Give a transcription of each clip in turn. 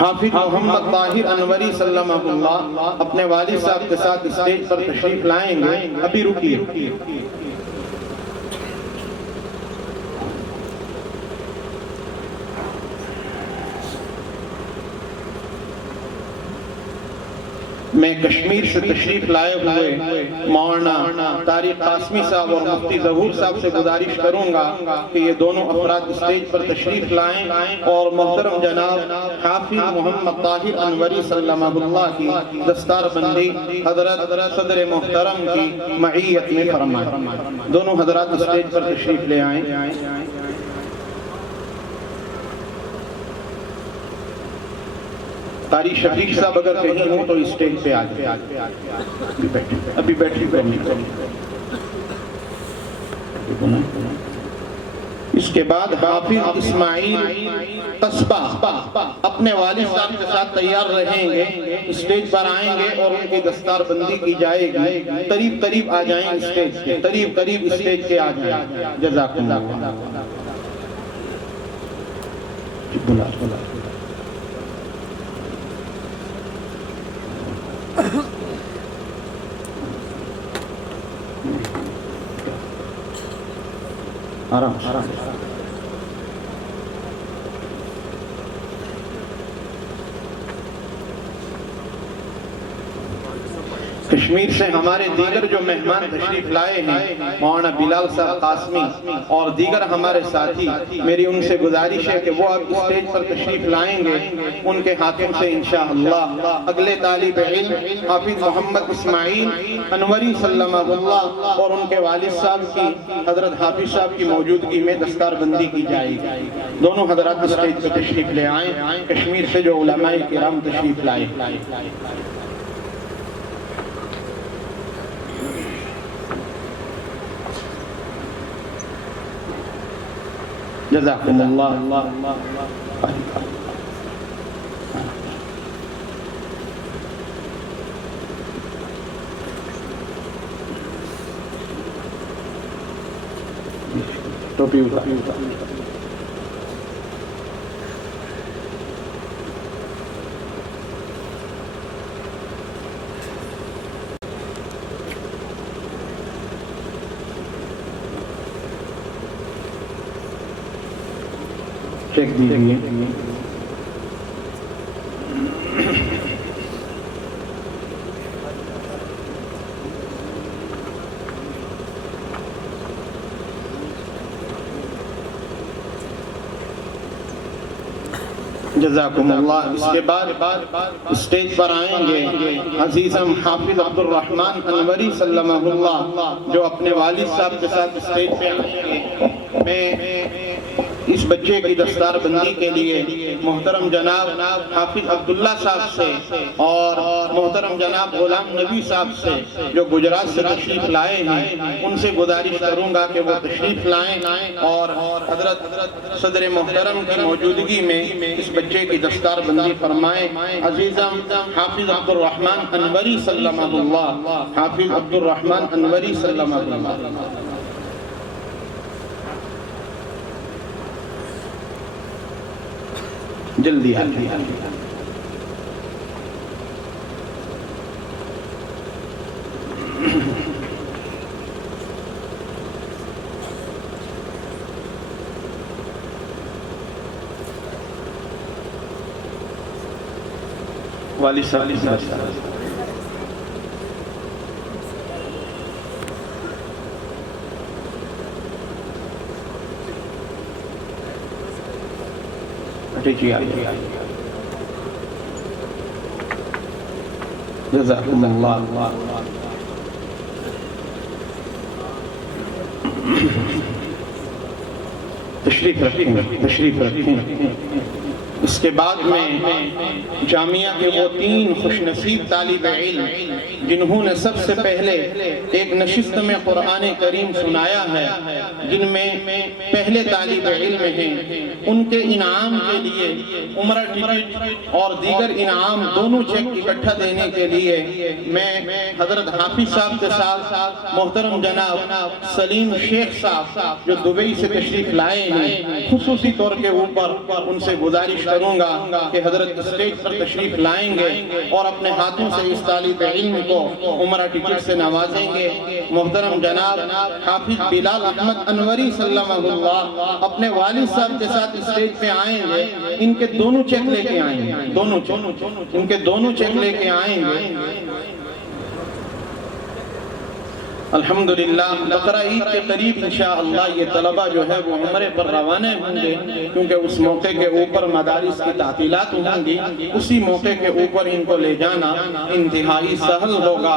حافظ محمد طاہر انوری سلمہ اللہ اپنے والد صاحب کے ساتھ اسٹیج پر تشریف لائیں گے. ابھی رکیے. میں کشمیر سے تشریف لائے ہوئے مولانا طارق قاسمی صاحب اور مفتی ظہور صاحب سے گزارش کروں گا کہ یہ دونوں افراد اسٹیج پر تشریف لائیں اور محترم جناب حافظ محمد طاہر انوری سلمہ اللہ کی دستار بندی حضرت صدر محترم کی معیت میں فرمائیں. دونوں حضرات اسٹیج پر تشریف لے آئیں. قاری شفیق صاحب اگر کہیں ہوں تو اسٹیج پہ آ جائیں. ابھی بیٹھی کرنی. اس کے بعد حافظ اسماعیل قصبہ اپنے والد صاحب کے ساتھ تیار رہیں گے. اسٹیج پر آئیں گے اور ان کی دستار بندی کی جائے گی. قریب آ جائیں اسٹیج پہ. قریب اسٹیج پہ آ جائیں. جزاکم اللہ. آرام. کشمیر سے ہمارے دیگر جو مہمان تشریف لائے ہیں مولانا بلال صاحب قاسمی اور دیگر ہمارے ساتھی، میری ان سے گزارش ہے کہ وہ اب اسٹیج پر تشریف لائیں گے. ان کے ہاتھوں سے انشاءاللہ اگلے طالب علم حافظ محمد اسماعیل انوری سلمہ اللہ اور ان کے والد صاحب کی حضرت حافظ صاحب کی موجودگی میں دستار بندی کی جائے گی. دونوں حضرات اسٹیج پر تشریف لے آئیں. کشمیر سے جو علماء کرام تشریف لائے. جزاکم اللہ. ٹوپی اتار. چیک دیجیے. جزاکم اللہ. اس کے بعد اسٹیج پر آئیں گے عزیزم حافظ عبد الرحمن انوری سلمہ اللہ جو اپنے والد صاحب کے ساتھ اسٹیج پہ آئیں گے. میں اس بچے کی دستار بندی کے لیے محترم جناب حافظ عبداللہ صاحب سے اور محترم جناب غلام نبی صاحب سے جو گجرات سے تشریف لائے ہیں ان سے گزارش کروں گا کہ وہ تشریف لائیں اور حضرت صدر محترم کی موجودگی میں اس بچے کی دستار بندی فرمائیں. عزیزم حافظ عبد الرحمن انوری سلمہ اللہ. حافظ عبد الرحمن انوری سلمہ اللہ. جلدی والد صاحب. جزاکم اللہ. تشریف رکھیں. اس کے بعد میں جامعہ کے وہ 3 خوش نصیب طالب علم جنہوں نے سب سے پہلے ایک نشست میں قرآن کریم سنایا ہے، جن میں پہلے طالب علم ہیں، ان کے انعام کے لیے عمرہ ٹکٹ اور دیگر انعام دونوں چیک اکٹھا دینے کے لیے میں حضرت حافظ صاحب کے ساتھ محترم جناب سلیم شیخ صاحب جو دبئی سے تشریف لائے ہیں خصوصی طور کے اوپر ان سے گزارش کروں گا کہ حضرت اسٹیج پر تشریف لائیں گے اور اپنے ہاتھوں سے اس طالب علم کو عمرہ ٹکٹ سے نوازیں گے۔ محترم جناب حافظ بلال احمد انوری سلمہ اللہ اپنے والد صاحب کے ساتھ اسٹیج پہ آئیں گے۔ ان کے دونوں چیک لے کے آئیں گے، ان کے دونوں چیک لے کے آئیں گے۔ الحمدللہ بقرہ عید کے قریب انشاءاللہ یہ طلبہ جو ہے وہ عمرے پر روانہ ہوں گے، کیونکہ اس موقع کے اوپر مدارس کی تعطیلات ہوں گی۔ اسی موقع کے اوپر ان کو لے جانا انتہائی سہل ہوگا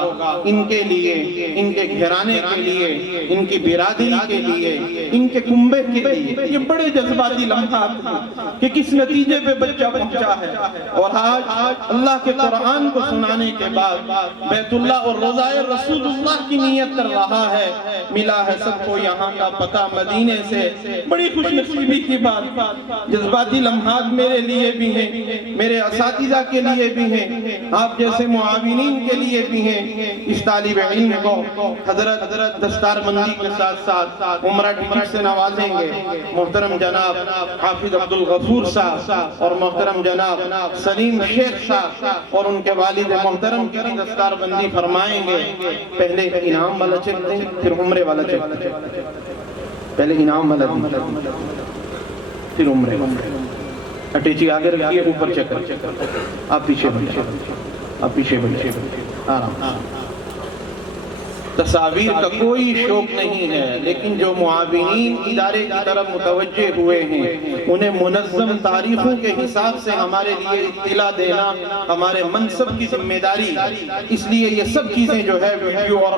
ان کے لیے، ان کے گھرانے کے لیے، ان کی برادری کے لیے، ان کے کنبے کے لیے۔ یہ بڑے جذباتی لمحات ہیں کہ کس نتیجے پہ بچہ پہنچا ہے، اور آج اللہ کے قرآن کو سنانے کے بعد بیت اللہ اور روضہ رسول اللہ کی نیت کر رہا ہے۔ ملا ہے سب کو یہاں کا پتہ مدینے سے، بڑی خوش نصیبی کی بات۔ جذباتی لمحات میرے لیے بھی ہیں، میرے اساتذہ کے لیے بھی ہیں، آپ جیسے معاونین کے لیے بھی ہیں۔ اس طالب علم کو حضرت دستار بندی کے ساتھ ساتھ عمرہ ٹکٹ سے نوازیں گے۔ محترم جناب حافظ عبدالغفور صاحب اور محترم جناب سلیم شیخ صاحب اور ان کے والد محترم کی بھی دستار بندی فرمائیں گے۔ پہلے انعام والا چیک دیں، پھر عمرے والا چیک دیں۔ پہلے انعام والا دیں، پھر عمرے۔ اٹیچی آگے رکھیے، اوپر چیک کریں، آپ پیچھے بڑھیں، آپ پیچھے بڑھیں، آرام۔ تصاویر کا کوئی شوق نہیں ہے، لیکن جو معاونین ادارے کی طرف متوجہ ہوئے ہیں انہیں منظم تاریخوں کے حساب سے ہمارے لیے اطلاع دینا ہمارے منصب کی ذمہ داری۔ اس لیے یہ سب چیزیں جو ہے ویڈیو اور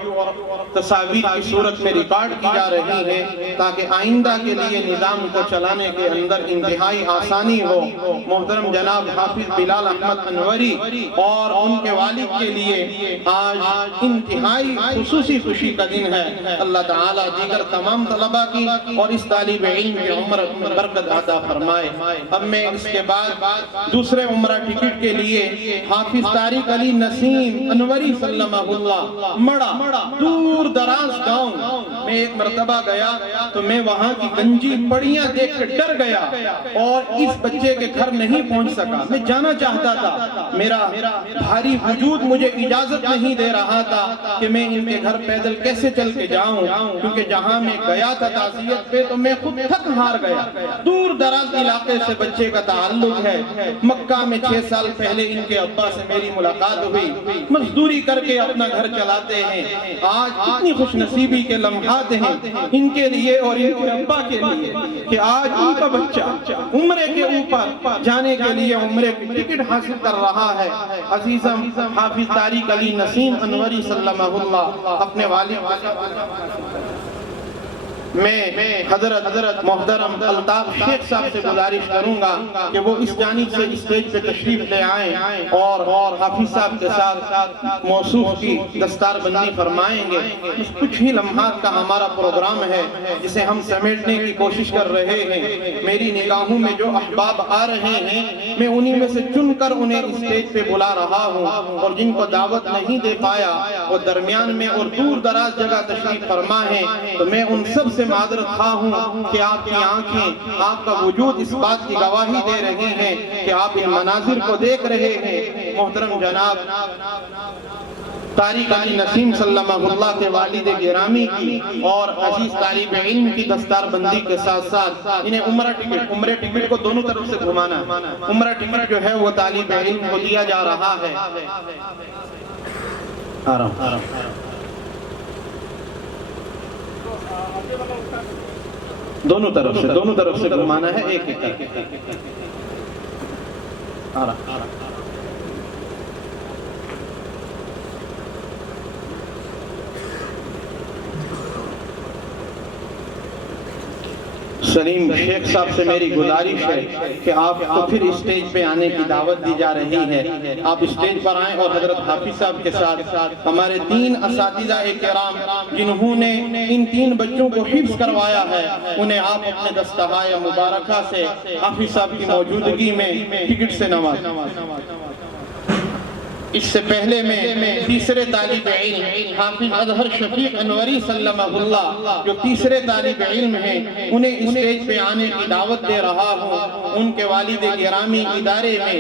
تصاویر کی صورت میں ریکارڈ کی جا رہی ہیں تاکہ آئندہ کے لیے نظام کو چلانے کے اندر انتہائی آسانی ہو۔ محترم جناب حافظ بلال احمد انوری اور ان کے والد کے لیے آج انتہائی خصوصی خوشی کا دن ہے۔ اللہ تعالیٰ دیگر تمام طلبہ کی اور اس طالب علم کی عمر برکت عطا فرمائے۔ اب میں اس کے بعد دوسرے عمرہ ٹکٹ کے لیے حافظ طارق علی نسیم انوری سلمہ اللہ مڑا دور دراز گاؤں میں ایک مرتبہ گیا تو میں وہاں کی گنجی پڑیاں دیکھ کر ڈر گیا اور اس بچے کے گھر نہیں پہنچ سکا۔ میں جانا چاہتا تھا، میرا بھاری وجود مجھے اجازت نہیں دے رہا تھا کہ میں ان کے گھر پیدل کیسے چل کے جاؤں، کیونکہ جہاں میں گیا تھا تعزیت پہ تو میں خود تھک ہار گیا۔ دور دراز علاقے سے بچے کا تعلق ہے۔ مکہ میں 6 سال پہلے ان کے ابا سے میری ملاقات ہوئی، مزدوری کر کے اپنا گھر چلاتے ہیں۔ آج اتنی خوش نصیبی کے لمحات ہیں ان کے لیے اور ان کے ابا کے لیے کہ آج ان کا بچہ عمرے کے اوپر جانے کے لیے عمرے کی ٹکٹ حاصل کر رہا ہے۔ عزیزم حافظ طارق علی نسیم انوری سلمہ اللہ اپنے والد میں حضرت محترم الطاف شیخ صاحب سے گزارش کروں گا کہ وہ اس جانب سے اسٹیج پہ تشریف لے آئیں اور حافظ صاحب کے ساتھ موصوف کی دستار بندی فرمائیں گے۔ کچھ ہی لمحات کا ہمارا پروگرام ہے جسے ہم سمیٹنے کی کوشش کر رہے ہیں۔ میری نگاہوں میں جو احباب آ رہے ہیں میں انہی میں سے چن کر انہیں اسٹیج پہ بلا رہا ہوں، اور جن کو دعوت نہیں دے پایا وہ درمیان میں اور دور دراز جگہ تشریف فرما ہے، تو میں ان سب سے معذرت خواہ ہوں کہ آپ کی آنکھیں، آپ کا وجود اس بات کی گواہی دے رہے ہیں کہ آپ ان مناظر کو دیکھ رہے ہیں۔ محترم جناب طارق علی نسیم سلمہ اللہ کے والد گرامی کی اور عزیز طالب علم کی دستار بندی کے ساتھ ساتھ انہیں عمرے ٹکٹ کو دونوں طرف سے گھمانا ہے۔ عمرہ ٹکٹ جو ہے وہ طالب علم کو دیا جا رہا ہے۔ آرام دونوں طرف سے گھمانا ہے، ایک ایک کر کے۔ آرام سلیم شیخ صاحب سے میری گزارش ہے کہ آپ کو پھر اسٹیج پہ آنے کی دعوت دی جا رہی ہے، آپ اسٹیج پر آئیں اور حضرت حافظ صاحب کے ساتھ ہمارے 3 اساتذہ کرام جنہوں نے ان 3 بچوں کو حفظ کروایا ہے انہیں آپ اپنے دستہائے مبارکہ سے حافظ صاحب کی موجودگی میں ٹکٹ سے نوازیں۔ اس سے پہلے میں تیسرے طالب علم حافظ اظہر شفیق انوری سلمہ اللہ جو تیسرے طالب علم ہیں انہیں اسٹیج پہ آنے کی دعوت دے رہا ہوں۔ ان کے والد گرامی ادارے میں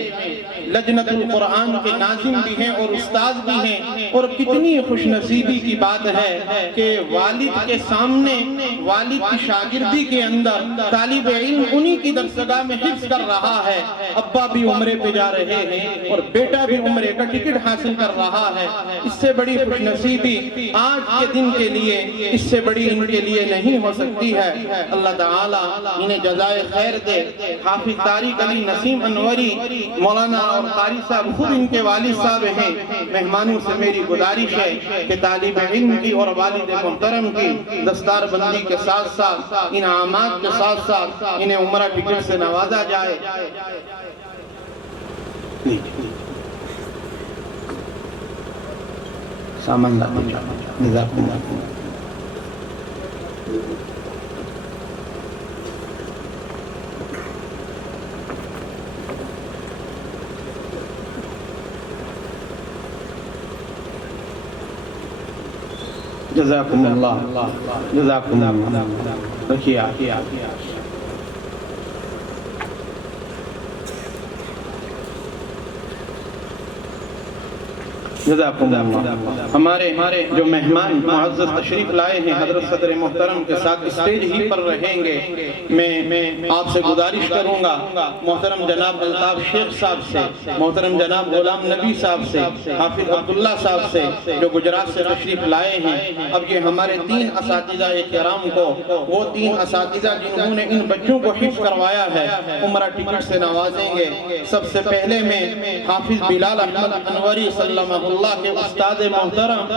لجنت القرآن کے ناظم بھی ہیں اور استاذ بھی ہیں، اور کتنی خوش نصیبی کی بات ہے کہ والد کے سامنے والد کی شاگردی کے اندر طالب علم انہی کی درسگاہ میں حفظ کر رہا ہے۔ ابا بھی عمرے پہ جا رہے ہیں اور بیٹا بھی عمرے کا ٹکٹ حاصل کر رہا ہے۔ اس سے بڑی خوش نصیبی آج کے دن کے لیے اس سے بڑی ان کے لیے نہیں ہو سکتی ہے۔ اللہ تعالیٰ انہیں جزائے خیر دے۔ حافظ طارق علی نسیم انوری مولانا اور قاری صاحب خود ان کے والد صاحب ہیں۔ مہمانوں سے میری گزارش ہے کہ طالب علم کی اور والد محترم کی دستار بندی کے ساتھ ساتھ انعامات کے ساتھ ساتھ انہیں عمرہ ٹکٹ سے نوازا جائے۔ سامان نظام جزاکم اللہ جزاکم اللہ رکھیے جزاکم اللہ۔ ہمارے جو مہمان معزز تشریف لائے ہیں حضرت صدر محترم کے ساتھ اسٹیج ہی پر رہیں گے۔ میں آپ سے گزارش کروں گا محترم جناب الطاف شیخ صاحب سے، محترم جناب غلام نبی صاحب سے، حافظ عبداللہ صاحب سے جو گجرات سے تشریف لائے ہیں۔ اب یہ ہمارے 3 اساتذہ کرام کو، وہ 3 اساتذہ جنہوں نے ان بچوں کو حفظ کروایا ہے، عمرہ ٹکٹ سے نوازیں گے۔ سب سے پہلے میں حافظ بلال احمد انوری سلمہ اللہ کے استاد محترم،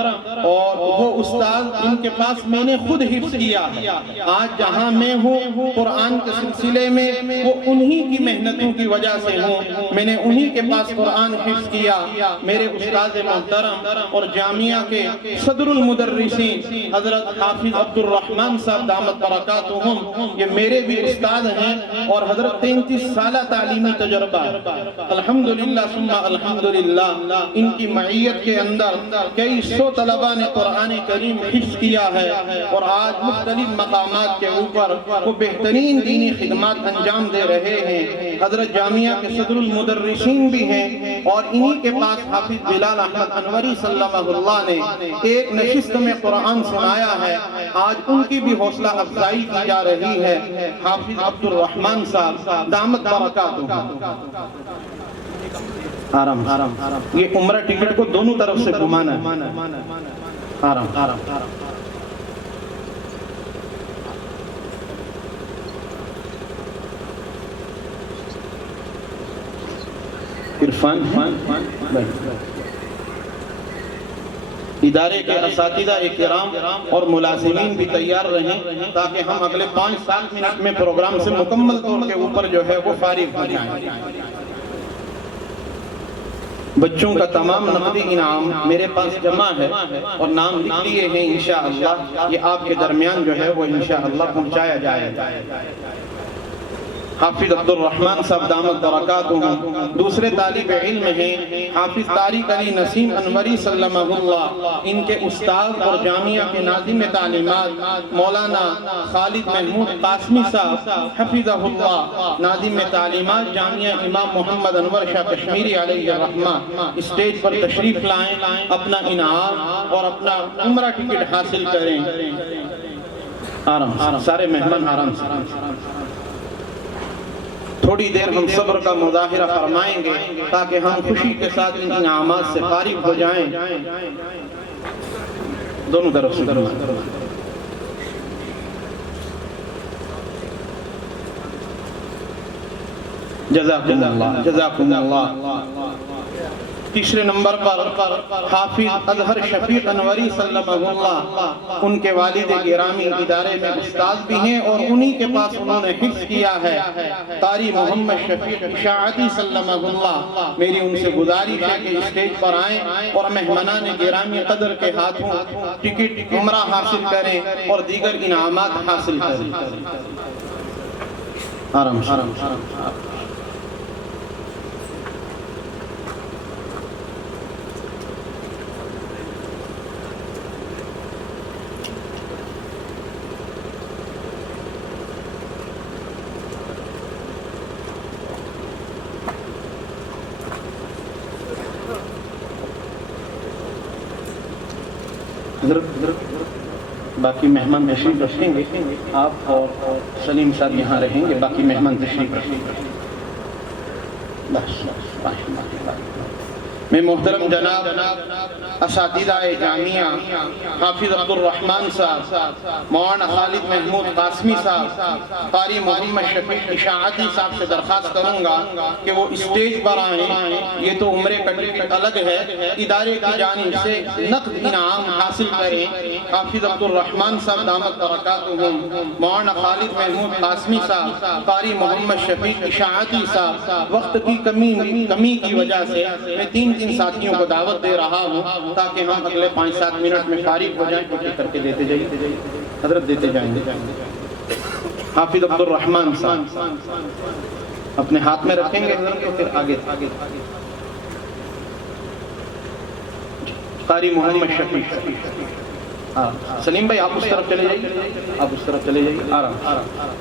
اور وہ استاد ان کے پاس میں نے خود حفظ کیا ہے۔ آج جہاں میں ہوں قرآن کے سلسلے میں وہ انہی کی محنتوں کی وجہ سے ہوں۔ میں نے انہی کے پاس قرآن حفظ کیا۔ میرے استاد محترم اور جامعہ کے صدر المدرسین حضرت حافظ عبد الرحمن صاحب دامت برکاتہم یہ میرے بھی استاد ہیں، اور حضرت 33 سالہ تعلیمی تجربہ الحمدللہ ثم الحمدللہ۔ ان کی معیت کے اندر کئی 100 طلبہ نے قرآن کریم حفظ کیا ہے، اور آج مختلف مقامات کے اوپر وہ بہترین دینی خدمات انجام دے رہے ہیں۔ حضرت جامعہ کے صدر المدرسین بھی ہیں، اور انہی کے پاس حافظ بلال احمد انوری سلمہ اللہ نے ایک نشست میں قرآن سنایا ہے۔ آج ان کی بھی حوصلہ افزائی کی جا رہی ہے۔ حافظ عبد الرحمن صاحب دامت برکاتہم، آرام یہ عمرہ ٹکٹ کو دونوں طرف سے گھمانا ہے، آرام عرفان ادارے کے اساتذہ اکرام اور ملازمین بھی تیار رہیں تاکہ ہم اگلے 5-7 منٹ میں پروگرام سے مکمل طور کے اوپر جو ہے وہ فارغ ہو جائیں۔ بچوں کا تمام نقدی انعام میرے پاس جمع ہے اور نام لکھ لیے ہیں، انشاءاللہ یہ آپ کے درمیان جو ہے وہ انشاءاللہ پہنچایا جائے گا۔ حافظ عبد الرحمن صاحب دامت برکاتہم دوسرے طالب علم ہیں، حافظ طارق علی نسیم انوری سلمہ اللہ ان کے استاد اور جامعہ کے ناظم تعلیمات مولانا خالد محمود قاسمی صاحب حفظہ اللہ، ناظم تعلیمات جامعہ امام محمد انور شاہ کشمیری علیہ الرحمہ، اسٹیج پر تشریف لائیں، اپنا انعام اور اپنا عمرہ ٹکٹ حاصل کریں۔ آرام سارے مہمان آرام سے، تھوڑی دیر ہم صبر کا مظاہرہ فرمائیں گے تاکہ ہم خوشی کے ساتھ ان انعامات سے فارغ ہو جائیں۔ دونوں طرف سے جزاکم اللہ جزاکم اللہ۔ تیسرے نمبر پر حافظ اظہر شفیق انوری سلمہ اللہ، ان کے والد گرامی ادارے میں استاد بھی ہیں اور انہی کے پاس انہوں نے حفظ کیا ہے۔ قاری محمد شفیق اشاعتی سلمہ اللہ، میری ان سے گزارش ہے کہ اسٹیج پر آئیں اور مہمانان گرامی قدر کے ہاتھوں ٹکٹ عمرہ حاصل کریں اور دیگر انعامات حاصل کریں۔ آرام باقی مہمان تشریف رکھیں گے، آپ اور سلیم صاحب یہاں رہیں گے، باقی مہمان تشریف رکھیں گے. میں محترم جناب اساتذہ جامعہ حافظ عبد الرحمن صاحب، مولانا خالد محمود قاسمی صاحب، قاری محمد شفیق اشاعتی صاحب سے درخواست کروں گا کہ وہ اسٹیج پر آئیں. یہ تو عمرے کا ٹکٹ الگ ہے، ادارے کی جانب سے نقد انعام حاصل کریں. حافظ عبد الرحمن صاحب دامت برکاتہم، مولانا خالد محمود قاسمی صاحب، قاری محمد شفیق اشاعتی صاحب. وقت کی کمی کی وجہ سے میں تین ساتھیوں کو دعوت دے رہا ہوں تاکہ ہم اگلے 5-7 منٹ میں فارغ ہو جائیں. کوشش کر کے دیتے جائیے حضرت، دیتے جائیں گے. حافظ عبد الرحمن صاحب اپنے ہاتھ میں رکھیں گے حضرت کو، پھر آگے. قاری محمد شفیق. سلیم بھائی آپ اس طرف چلے جائیے، آپ اس طرف چلے جائیے. آرام.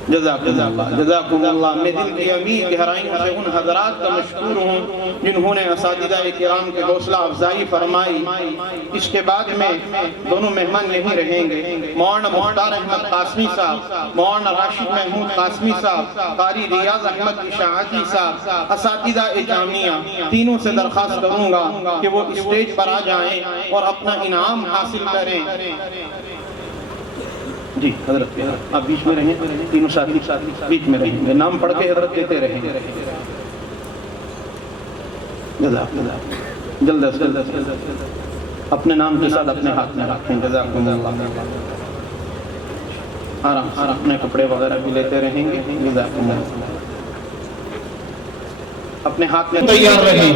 جزاکم اللہ، جزاکم اللہ. میں دل کی امید گہرائیوں سے ان حضرات کا مشکور ہوں جنہوں نے اساتذہ کرام کے حوصلہ افزائی فرمائی. اس کے بعد میں دونوں مہمان نہیں رہیں گے. مولانا مختار احمد قاسمی صاحب، مولانا راشد محمود قاسمی صاحب، قاری ریاض احمد اشاعتی صاحب، اساتذہ جامعہ، تینوں سے درخواست کروں گا کہ وہ اسٹیج پر آ جائیں اور اپنا انعام حاصل کریں. جی حضرت آپ بیچ میں رہیں، تینوں ساتھی بیچ میں رہیں گے. نام پڑھ کے حضرت دیتے رہیں گے. جلد از جلد اپنے نام کے ساتھ اپنے ہاتھ میں رکھیں. جزاکم اللہ. آرام سے اپنے کپڑے وغیرہ بھی لیتے رہیں گے. جزاکم اللہ. اپنے ہاتھ میں تیار رہیں.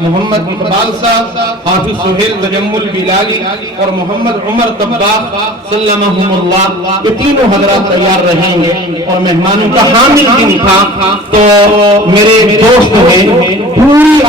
محمد اقبال صاحب، حافظ سہیل تجمل بلالی اور محمد عمر طباخ سلمہم اللہ، یہ تینوں حضرات تیار رہیں گے. اور مہمانوں کا حامل دن تھا تو میرے دوست نے پوری